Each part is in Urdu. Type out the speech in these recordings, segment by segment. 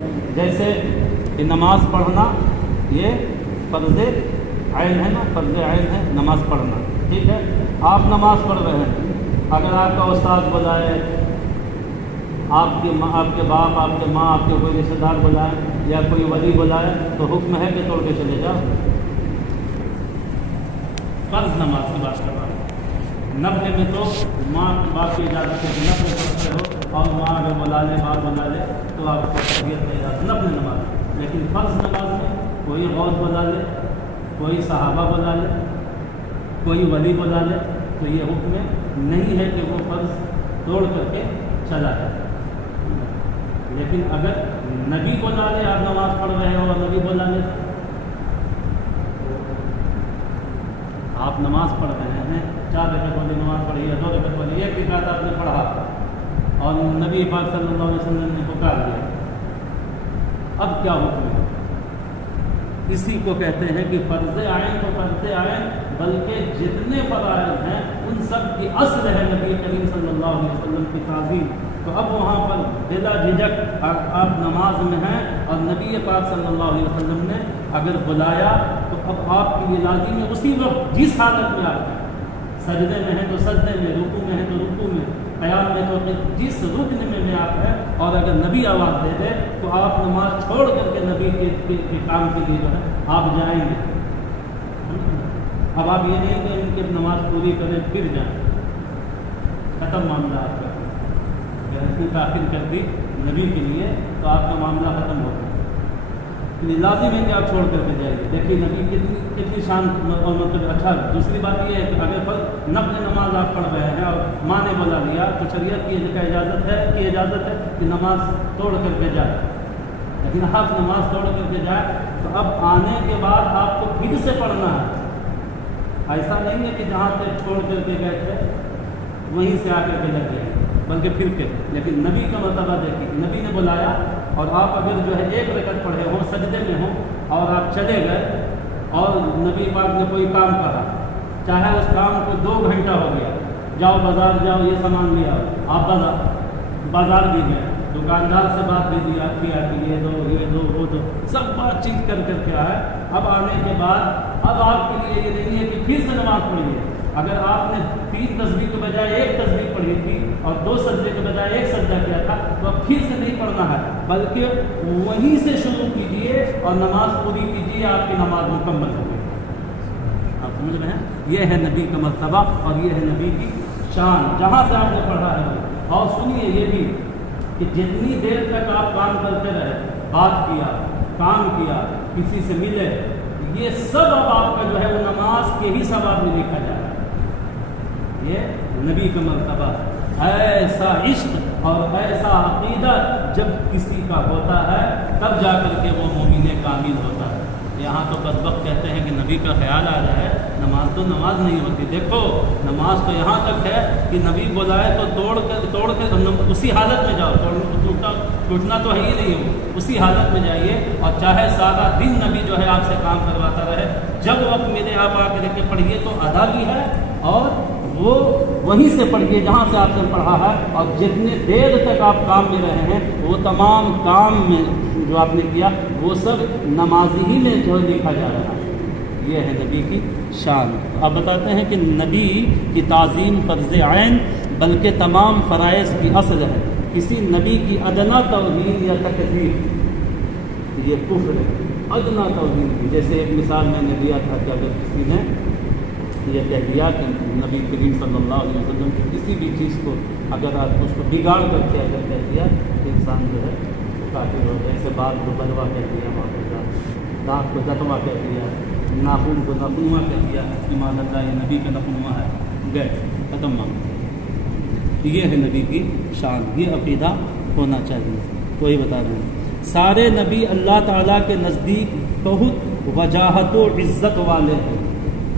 جیسے کہ نماز پڑھنا یہ فرض عین ہے نا، فرض عین ہے نماز پڑھنا، ٹھیک ہے۔ آپ نماز پڑھ رہے ہیں، اگر آپ کا استاد بلائے، آپ کے باپ، آپ کے ماں، آپ کے کوئی رشتہ دار بلائے یا کوئی ولی بلائے تو حکم ہے کہ توڑ کے چلے جاؤ۔ فرض نماز کی بات کر رہا ہوں۔ نفل میں تو ماں باپ کی اجازت ہے کہ نفل پڑھتے ہو، اور ماں اگر بلا لے، باپ بلا لے تو آپ کو تربیت نہیں اجازت نفل نماز۔ لیکن فرض نماز میں کوئی غوث بلا لے، کوئی صحابہ بلا لے، کوئی ولی بلا لے تو یہ حکم نہیں ہے کہ وہ فرض توڑ کر کے چلا جائے۔ لیکن اگر نبی بلا لے، آپ نماز پڑھ رہے ہو اور نبی بلا لے، آپ نماز پڑھ رہے ہیں، 4 رکعت والی نماز پڑھی ہے، 2 رکعت والی، 1 رکعت آپ نے پڑھا اور نبی پاک صلی اللہ علیہ وسلم نے پکار دیا، اب کیا حکم ہے؟ اسی کو کہتے ہیں کہ فرض عین تو فرض عین، بلکہ جتنے فرائض ہیں ان سب کی اصل ہے نبی کریم صلی اللہ علیہ وسلم کی تعظیم۔ تو اب وہاں پر بلا جھجک آپ نماز میں ہیں اور نبی پاک صلی اللہ علیہ وسلم نے اگر بلایا تو اب آپ کے لیے لازم ہے اسی وقت جس حالت میں آپ ہیں، سجدے میں ہیں تو سجدے میں، رکوع میں ہیں تو رکوع میں، قیام میں تو جس رکن میں آپ ہیں، اور اگر نبی آواز دے دے تو آپ نماز چھوڑ کر کے نبی کے کام کے لیے جو ہے آپ جائیں گے۔ اب آپ یہ نہیں کہ ان کی نماز پوری کریں پھر جائیں، ختم معاملہ آپ کا، اگر تاخیر کر دی نبی کے لیے تو آپ کا معاملہ ختم ہو گیا، لازم ہے کہ آپ چھوڑ کر کے جائیے۔ دیکھیے نبی کتنی شان اور مطلب اچھا۔ دوسری بات یہ ہے کہ اگر نفل نماز آپ پڑھ رہے ہیں اور ماں نے بلا لیا تو شریعت کی اجازت ہے کہ نماز توڑ کر کے جائے، لیکن آپ نماز توڑ کر کے جائے تو اب آنے کے بعد آپ کو پھر سے پڑھنا ہے۔ ایسا نہیں ہے کہ جہاں سے چھوڑ کر کے گئے تھے وہیں سے آ کر کے لگ جائیں، بلکہ پھر کے۔ لیکن نبی کا مرتبہ دیکھیے، نبی نے بلایا اور آپ اگر جو ہے 1 رکعت پڑھے ہوں، سجدے میں ہوں اور آپ چلے گئے اور نبی پاک نے کوئی کام کرا، چاہے اس کام کو 2 گھنٹہ ہو گیا، جاؤ بازار جاؤ یہ سامان لیا، آپ بازار بھی گئے، دکاندار سے بات بھی کیا کہ یہ دو وہ دو، سب بات چیت کر کے آئے۔ اب آنے کے بعد اب آپ کے لیے یہ نہیں ہے کہ پھر سے نماز پڑھیے۔ اگر آپ نے 3 تسبیح کے بجائے 1 تسبیح پڑھی تھی اور 2 سجدے کے بجائے 1 سجدہ کیا تھا تو اب پھر سے نہیں پڑھنا ہے، بلکہ وہیں سے شروع کیجئے اور نماز پوری کیجئے، آپ کی نماز مکمل ہو گئی۔ آپ سمجھ رہے ہیں؟ یہ ہے نبی کا مرتبہ اور یہ ہے نبی کی شان، جہاں سے آپ نے پڑھا ہے۔ اور سنیے یہ بھی کہ جتنی دیر تک آپ کام کرتے رہے، بات کیا، کام کیا، کسی سے ملے، یہ سب اب آپ کا جو ہے وہ نماز کے ہی ثواب میں لکھا جائے گا۔ یہ نبی کا مرتبہ، ایسا عشق اور ایسا عقیدہ جب کسی کا ہوتا ہے تب جا کر کے وہ مومن کامل ہوتا ہے۔ یہاں تو بدبخت کہتے ہیں کہ نبی کا خیال آ جائے نماز تو نماز نہیں ہوتی۔ دیکھو نماز تو یہاں تک ہے کہ نبی بلائے تو توڑ کے اسی حالت میں جاؤ، ٹوٹنا تو ہے ہی نہیں ہو، اسی حالت میں جائیے، اور چاہے سارا دن نبی جو ہے آپ سے کام کرواتا رہے، جب وقت میرے آپ آ کے کے پڑھیے تو ادا بھی ہے، اور وہ وہیں سے پڑھیے جہاں سے آپ نے پڑھا ہے، اور جتنے دیر تک آپ کام میں رہے ہیں وہ تمام کام میں جو آپ نے کیا وہ سب نمازی ہی میں جو لکھا جا رہا ہے۔ یہ ہے نبی کی شان۔ اب بتاتے ہیں کہ نبی کی تعظیم فرض عین بلکہ تمام فرائض کی اصل ہے۔ کسی نبی کی ادنا توہین یا تکذیب یہ کفر ہے، ادنا توہین کی۔ جیسے ایک مثال میں نے دیا تھا کہ اگر کسی نے یہ کہہ دیا کہ نبی کریم صلی اللہ علیہ وسلم کی کسی بھی چیز کو اگر آپ اس کو بگاڑ کر کے اگر کہہ دیا تو انسان جو ہے کافر ہو جائے۔ جیسے بال کو بلوا کہہ دیا، دانت کو دتوا کہہ دیا، ناخن کو نخنواں کہہ دیا، ایمان اللہ یہ نبی کا نخنواں ہے، گئے ختم معاملہ۔ یہ ہے نبی کی شان، یہ عقیدہ ہونا چاہیے۔ وہی بتا رہے ہیں سارے نبی اللہ تعالیٰ کے نزدیک بہت وجاہت و عزت والے ہیں،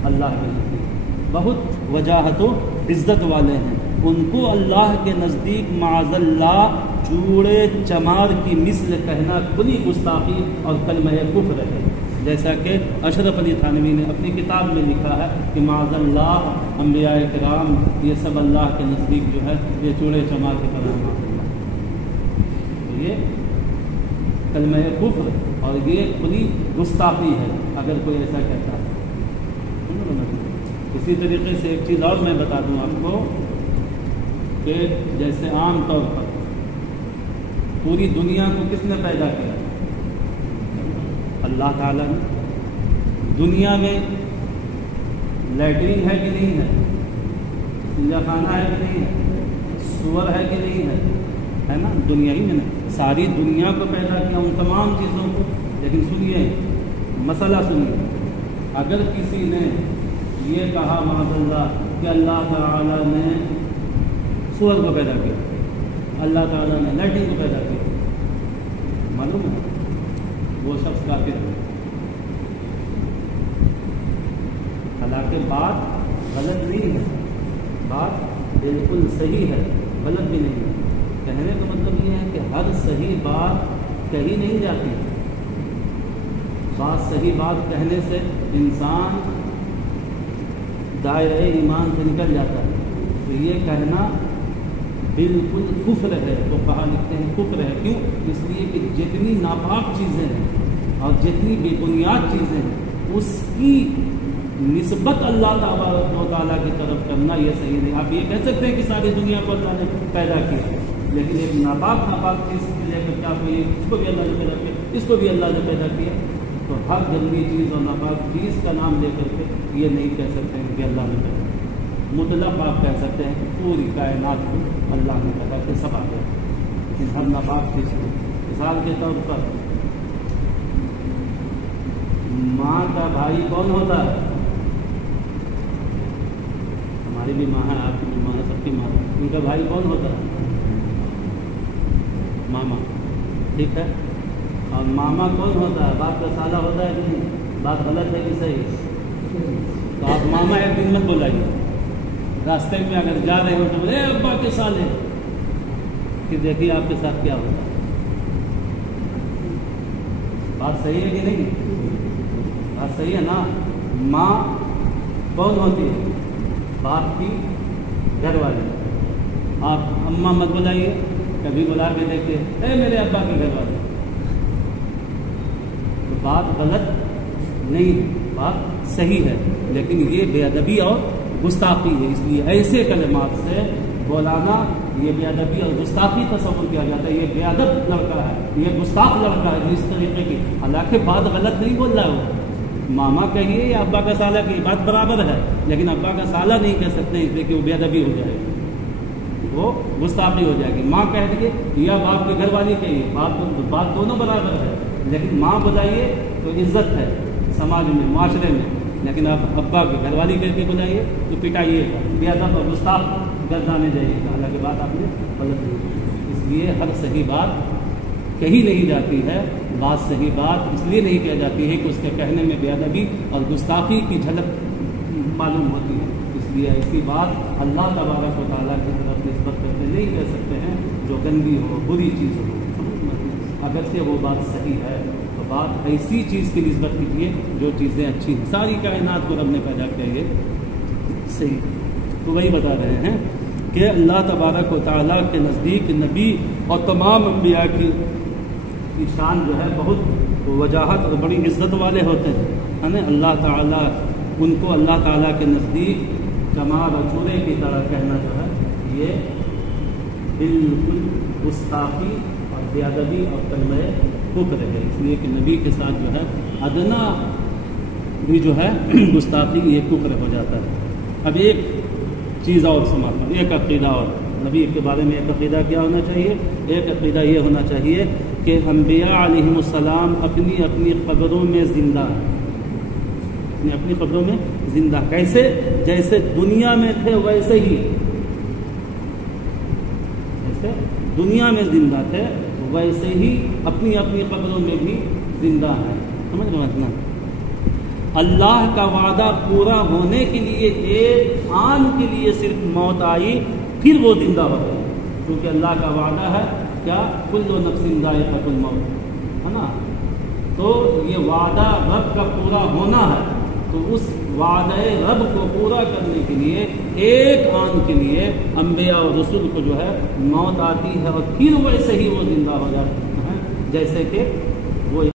اللہ کے نزدیک بہت وجاہت و عزت والے ہیں۔ ان کو اللہ کے نزدیک معاذ اللہ چوڑے چمار کی مثل کہنا کھلی گستاخی اور کلمہ کفر ہے، جیسا کہ اشرف علی تھانوی نے اپنی کتاب میں لکھا ہے کہ معاذ اللہ انبیاء کرام یہ سب اللہ کے نزدیک جو ہے یہ چوڑے چمار کی طرح معاذ اللہ۔ یہ کلمہ کفر، اور یہ کھلی گستاخی ہے اگر کوئی ایسا کہتا ہے۔ اسی طریقے سے ایک چیز اور میں بتا دوں آپ کو کہ جیسے عام طور پر پوری دنیا کو کس نے پیدا کیا؟ اللہ تعالیٰ نے۔ دنیا میں لیٹرین ہے کہ نہیں ہے؟ پوجا خانہ ہے کہ نہیں ہے؟ سور ہے کہ نہیں ہے نا؟ دنیا ہی میں نے ساری دنیا کو پیدا کیا، ان تمام چیزوں کو۔ لیکن سنیے مسئلہ سنیے، اگر کسی نے یہ کہا معاذ اللہ کہ اللہ تعالیٰ نے سور کو پیدا کیا، اللہ تعالیٰ نے لیٹرین کو پیدا کیا، معلوم ہے وہ شخص کافر ہے۔ حالانکہ بات غلط نہیں ہے، بات بالکل صحیح ہے، غلط بھی نہیں ہے۔ کہنے کا مطلب یہ ہے کہ ہر صحیح بات کہی نہیں جاتی۔ بات صحیح بات کہنے سے انسان دائرۂ ایمان سے نکل جاتا ہے، تو یہ کہنا بالکل کفر ہے۔ تو کہا لکھتے ہیں کفر ہے، کیوں؟ اس لیے کہ جتنی ناپاک چیزیں ہیں اور جتنی بے بنیاد چیزیں ہیں اس کی نسبت اللہ تعالیٰ کی طرف کرنا یہ صحیح نہیں۔ آپ یہ کہہ سکتے ہیں کہ ساری دنیا کو اللہ نے پیدا کیا، لیکن ایک ناپاک چیز لے کر کیا کوئی اس کو بھی اللہ نے پیدا کیا، اس کو بھی اللہ نے پیدا کیا، تو ہر گندی چیز اور ناپاک چیز کا نام لے کر کے یہ نہیں کہہ سکتے ہیں کہ اللہ نے پیدا کیا۔ مطلق آپ کہہ سکتے ہیں کہ پوری کائنات کو اللہ نے پیدا کیا، سب آ گیا، لیکن ہر ناپاک چیز کو۔ مثال کے طور پر ماں کا بھائی کون ہوتا ہے؟ ہماری بھی ماں ہے، آپ کی بھی ماں ہے، سب کی ماں ہے۔ ان کا بھائی کون ہوتا ہے؟ ماما، ٹھیک ہے۔ اور ماما کون ہوتا ہے؟ باپ کا سالہ ہوتا ہے کہ نہیں؟ بات غلط ہے کہ صحیح؟ تو آپ ماما ایک دن مت بلائیے، راستے میں اگر جا رہے ہو تو بولے اے ابا کے سالے، پھر دیکھیے آپ کے ساتھ کیا ہوتا ہے۔ بات صحیح ہے کہ نہیں؟ بات صحیح ہے نا۔ ماں کون ہوتی ہے؟ باپ کی گھر والی۔ آپ اماں مت بلائیے، کبھی بلا کے دیکھتے اے میرے ابا کے گھر والے، تو بات غلط نہیں ہے، بات صحیح ہے، لیکن یہ بے ادبی اور گستاخی ہے۔ اس لیے ایسے کلمات سے بولانا یہ بے ادبی اور گستاخی تصور کیا جاتا ہے۔ یہ بے ادب لڑکا ہے، یہ گستاخ لڑکا ہے اس طریقے کی، حالانکہ بات غلط نہیں بول رہا ہے۔ ماما کہیے یا ابا کا سالہ کی بات برابر ہے، لیکن ابا کا سالہ نہیں کہہ سکتے اس لیے کہ وہ بے ادبی ہو جائے گی، وہ گستاخی ہو جائے گی۔ ماں کہہ دیے یا باپ کی گھر والی کہیے، بات دونوں برابر ہے، لیکن ماں بلائیے تو عزت ہے سماج میں، معاشرے میں، لیکن آپ ابا کی گھر والی کہہ کے بلائیے تو پٹائیے گا، بے ادب اور گستاخ گردانے جائیے گا، حالانکہ بات آپ نے غلط نہیں کی۔ اس لیے ہر صحیح بات کہی نہیں جاتی ہے۔ بات صحیح بات اس لیے نہیں کہی جاتی ہے کہ اس کے کہنے میں بے ادبی اور گستاخی کی جھلک معلوم ہوتی ہے۔ اس لیے ایسی بات اللہ تبارک و تعالیٰ کی طرف نسبت کرتے نہیں کہہ سکتے ہیں جو گندی ہو، بری چیز ہو۔ اگرچہ وہ بات صحیح ہے تو بات ایسی چیز کی نسبت کیجیے جو چیزیں اچھی ہیں۔ ساری کائنات کو رب نے پیدا کیا، یہ صحیح۔ تو وہی بتا رہے ہیں کہ اللہ تبارک و تعالیٰ کے نزدیک نبی اور تمام انبیاء کی شان جو ہے بہت وجاہت اور بڑی عزت والے ہوتے ہیں۔ اللہ تعالیٰ ان کو اللہ تعالیٰ کے نزدیک چمار اور چورے کی طرح کہنا جو ہے یہ بالکل گستاخی اور بے ادبی اور کلمہ کفر ہے۔ اس لیے کہ نبی کے ساتھ جو ہے ادنا بھی جو ہے گستاخی یہ کفر ہو جاتا ہے۔ اب ایک چیز اور سماپت، ایک عقیدہ اور نبی کے بارے میں ایک عقیدہ کیا ہونا چاہیے؟ ایک عقیدہ یہ ہونا چاہیے کہ انبیاء علیہم السلام اپنی اپنی قبروں میں زندہ ہیں، اپنی قبروں میں زندہ۔ کیسے؟ جیسے دنیا میں تھے ویسے ہی، جیسے دنیا میں زندہ تھے ویسے ہی اپنی اپنی قبروں میں بھی زندہ ہیں۔ سمجھ رہے ہیں نا؟ اللہ کا وعدہ پورا ہونے کے لیے ایک آن کے لیے صرف موت آئی، پھر وہ زندہ ہو گئے، کیونکہ اللہ کا وعدہ ہے کیا؟ کل نفس ذائقۃ الموت، ہے نا؟ تو یہ وعدہ رب کا پورا ہونا ہے، تو اس وعدہ رب کو پورا کرنے کے لیے ایک آن کے لیے انبیاء اور رسول کو جو ہے موت آتی ہے، اور پھر ویسے ہی وہ زندہ ہو جاتے ہیں جیسے کہ